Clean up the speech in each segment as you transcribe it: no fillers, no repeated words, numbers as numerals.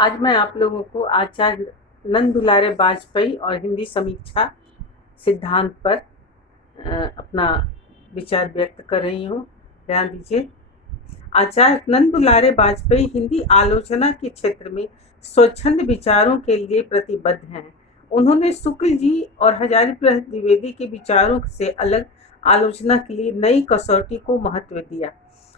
आज मैं आप लोगों को आचार्य नंद दुलारे वाजपेयी और हिंदी समीक्षा सिद्धांत पर अपना विचार व्यक्त कर रही हूँ। ध्यान दीजिए। आचार्य नंद दुलारे वाजपेयी हिंदी आलोचना के क्षेत्र में स्वच्छंद विचारों के लिए प्रतिबद्ध हैं। उन्होंने शुक्ल जी और हजारीप्रसाद द्विवेदी के विचारों से अलग आलोचना के लिए नई कसौटी को महत्व दिया।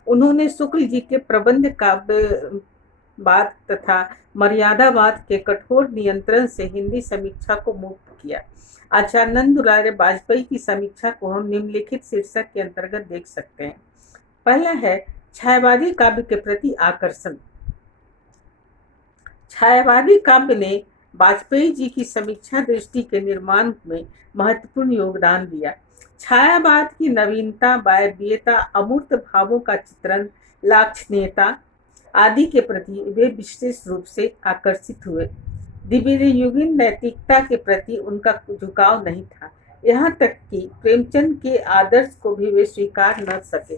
उन्होंने शुक्ल जी के प्रबंध काव्यवाद तथा मर्यादावाद के कठोर नियंत्रण से हिंदी समीक्षा को मुक्त किया। आचार्य नंद दुलारे वाजपेयी की समीक्षा को हम निम्नलिखित शीर्षक के अंतर्गत देख सकते हैं। पहला है छायावादी काव्य के प्रति आकर्षण। छायावादी काव्य ने वाजपेयी जी की समीक्षा दृष्टि के निर्माण में महत्वपूर्ण योगदान दिया। छायावाद की नवीनता, वायवीयता, अमूर्त भावों का चित्रण, लाक्षणिकता आदि के प्रति वे विशेष रूप से आकर्षित हुए। द्विवेदीयुगीन नैतिकता के प्रति उनका झुकाव नहीं था, यहाँ तक कि प्रेमचंद के आदर्श को भी वे स्वीकार न सके।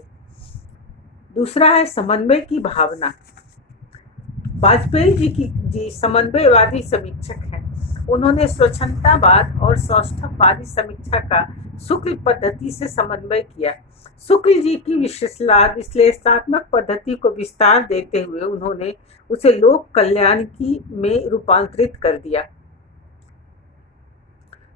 दूसरा है समन्वय की भावना। वाजपेयी जी समन्वयवादी समीक्षक हैं। उन्होंने स्वच्छंदतावाद और सौष्ठववादी समीक्षा का शुक्ल पद्धति से समन्वय किया। शुक्ल जी की विश्लेषणात्मक पद्धति को विस्तार देते हुए उन्होंने उसे लोक कल्याण की में रूपांतरित कर दिया।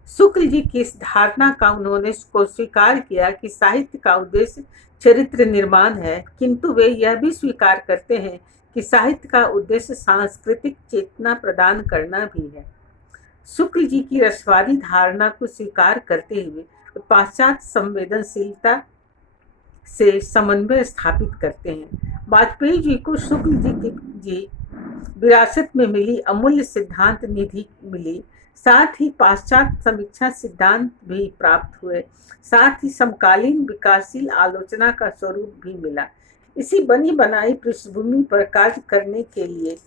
शुक्ल जी की इस धारणा का उन्होंने स्वीकार किया कि साहित्य का उद्देश्य चरित्र निर्माण है, किंतु वे यह भी स्वीकार करते हैं कि साहित्य का उद्देश्य सांस्कृतिक चेतना प्रदान करना भी है। शुक्ल जी की रसवादी धारणा को स्वीकार करते हुए पाश्चात्य संवेदनशीलता से समन्वय स्थापित करते हैं। वाजपेयी जी को शुक्ल जी विरासत में मिली अमूल्य सिद्धांत निधि मिली, साथ ही पाश्चात्य समीक्षा सिद्धांत भी प्राप्त हुए, साथ ही समकालीन विकासशील आलोचना का स्वरूप भी मिला। इसी बनी बनाई पृष्ठभूमि पर कार्य करने के लिए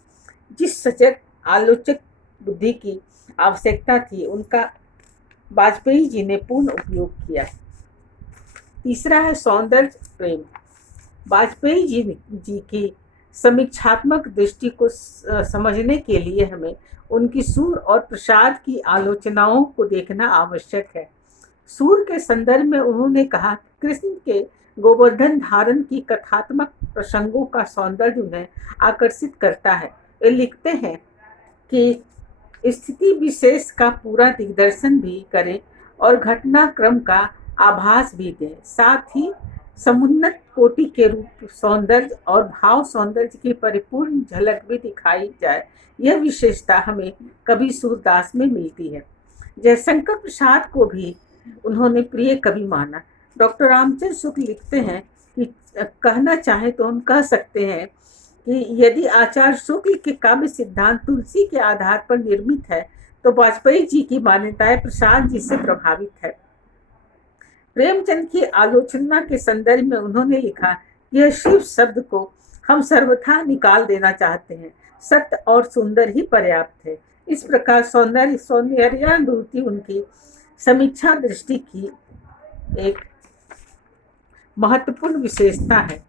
जिस सजग आलोचक बुद्धि की आवश्यकता थी, उनका वाजपेयी जी ने पूर्ण उपयोग किया। तीसरा है सौंदर्य प्रेम। वाजपेयी जी की समीक्षात्मक दृष्टि को समझने के लिए हमें उनकी सूर और प्रसाद की आलोचनाओं को देखना आवश्यक है। सूर के संदर्भ में उन्होंने कहा कि कृष्ण के गोवर्धन धारण की कथात्मक प्रसंगों का सौंदर्य उन्हें आकर्षित करता है। वे लिखते हैं कि स्थिति विशेष का पूरा दिग्दर्शन भी करें और घटनाक्रम का आभास भी दें, साथ ही समुन्नत कोटि के रूप सौंदर्य और भाव सौंदर्य की परिपूर्ण झलक भी दिखाई जाए। यह विशेषता हमें कवि सूरदास में मिलती है। जयशंकर प्रसाद को भी उन्होंने प्रिय कवि माना। डॉक्टर रामचंद्र शुक्ल लिखते हैं कि कहना चाहे तो हम कह सकते हैं कि यदि आचार्य शुक्ल के काव्य सिद्धांत तुलसी के आधार पर निर्मित है, तो वाजपेयी जी की मान्यताएं प्रसाद जी से प्रभावित है। प्रेमचंद की आलोचना के संदर्भ में उन्होंने लिखा, यह शिव शब्द को हम सर्वथा निकाल देना चाहते हैं, सत्य और सुंदर ही पर्याप्त है। इस प्रकार सौंदर्यानुभूति उनकी समीक्षा दृष्टि की एक महत्वपूर्ण विशेषता है।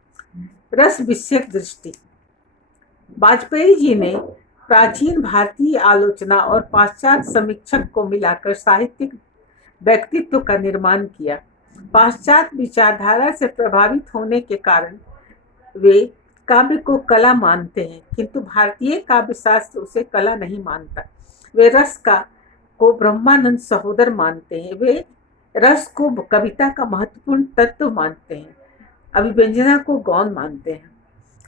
रस विषयक दृष्टि। वाजपेयी जी ने प्राचीन भारतीय आलोचना और पाश्चात्य समीक्षक को मिलाकर साहित्यिक व्यक्तित्व का निर्माण किया। पाश्चात्य विचारधारा से प्रभावित होने के कारण वे काव्य को कला मानते हैं, किंतु भारतीय काव्य शास्त्र उसे कला नहीं मानता। वे रस को ब्रह्मानंद सहोदर मानते हैं। वे रस को कविता का महत्वपूर्ण तत्व मानते हैं। अभिव्यंजना को गौण मानते हैं।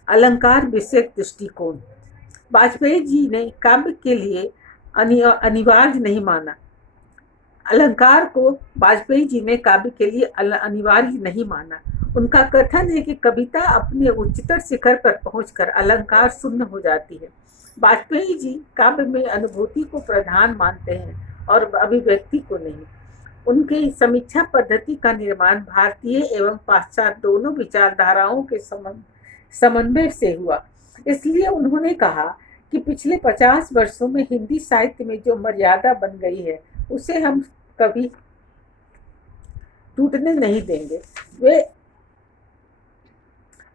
अलंकार विषयक दृष्टिकोण। वाजपेयी जी ने काव्य के लिए अनिवार्य नहीं माना। अलंकार को वाजपेयी जी ने काव्य के लिए अनिवार्य नहीं माना। उनका कथन है कि कविता अपने उच्चतर शिखर पर पहुंचकर अलंकार शून्य हो जाती है। वाजपेयी जी काव्य में अनुभूति को प्रधान मानते हैं और अभिव्यक्ति को नहीं। उनकी समीक्षा पद्धति का निर्माण भारतीय एवं पाश्चात्य दोनों विचारधाराओं के समन्वय से हुआ। इसलिए उन्होंने कहा कि पिछले 50 वर्षों में हिंदी साहित्य में जो मर्यादा बन गई है, उसे हम कभी टूटने नहीं देंगे। वे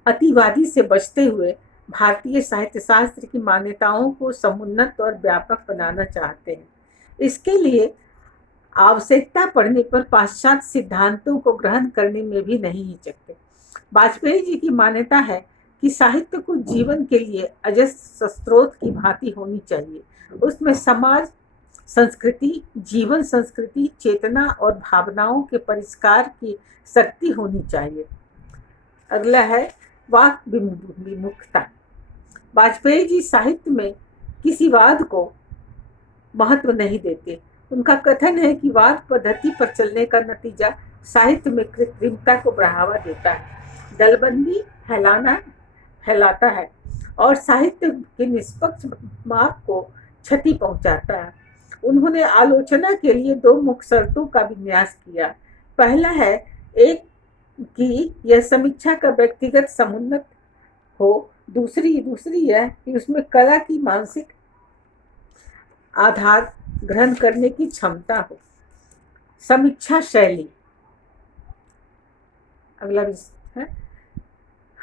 अतिवादी से बचते हुए भारतीय साहित्य शास्त्र की मान्यताओं को समुन्नत और व्यापक बनाना चाहते हैं। इसके लिए आवश्यकता पड़ने पर पाश्चात्य सिद्धांतों को ग्रहण करने में भी नहीं हिचकते। वाजपेयी जी की मान्यता है कि साहित्य को जीवन के लिए अजस्र स्रोत की भांति होनी चाहिए। उसमें समाज, संस्कृति, जीवन संस्कृति, चेतना और भावनाओं के परिष्कार की शक्ति होनी चाहिए। अगला है वाक विमुखता। वाजपेयी जी साहित्य में किसी वाद को महत्व नहीं देते। उनका कथन है कि वाद पद्धति पर चलने का नतीजा साहित्य में कृत्रिमता को बढ़ावा देता है, दलबंदी फैलाता है और साहित्य के निष्पक्ष माप को क्षति पहुंचाता है। उन्होंने आलोचना के लिए दो मुख्य शर्तों का विन्यास किया। पहला है एक कि यह समीक्षा का व्यक्तिगत समुन्नत हो, दूसरी यह कि उसमें कला की मानसिक आधार ग्रहण करने की क्षमता हो। समीक्षा शैली। अगला है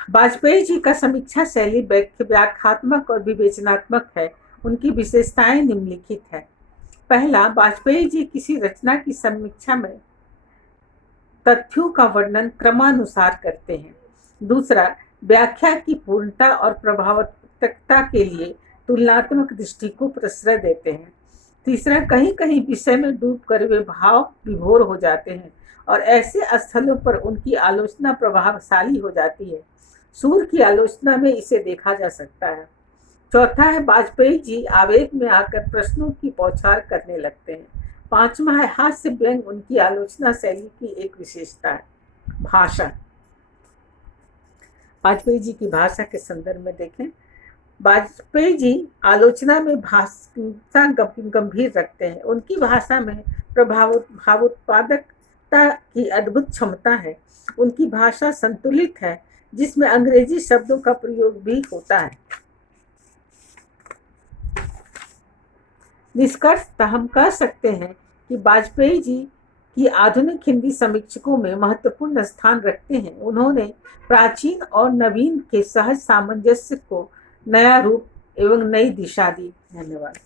वाजपेयी जी का समीक्षा शैली व्याख्यात्मक और विवेचनात्मक है। उनकी विशेषताएं निम्नलिखित है। पहला, वाजपेयी जी किसी रचना की समीक्षा में तथ्यों का वर्णन क्रमानुसार करते हैं। दूसरा, व्याख्या की पूर्णता और प्रभावकता के लिए तुलनात्मक दृष्टि को प्रश्रय देते हैं। तीसरा, कहीं कहीं विषय में डूबकर वे भाव विभोर हो जाते हैं और ऐसे स्थलों पर उनकी आलोचना प्रभावशाली हो जाती है। सूर की आलोचना में इसे देखा जा सकता है। चौथा है, वाजपेयी जी आवेग में आकर प्रश्नों की बौछार करने लगते हैं। पांचवा है, हास्य व्यंग उनकी आलोचना शैली की एक विशेषता है। भाषा। वाजपेयी जी की भाषा के संदर्भ में देखें, वाजपेयी जी आलोचना में भाषा गंभीर रखते हैं। उनकी भाषा में भावोत्पादकता की अद्भुत क्षमता है। उनकी भाषा संतुलित है, जिसमें अंग्रेजी शब्दों का प्रयोग भी होता है। निष्कर्षतः हम कह सकते हैं कि वाजपेयी जी की आधुनिक हिंदी समीक्षकों में महत्वपूर्ण स्थान रखते हैं। उन्होंने प्राचीन और नवीन के सहज सामंजस्य को नया रूप एवं नई दिशा दी। धन्यवाद।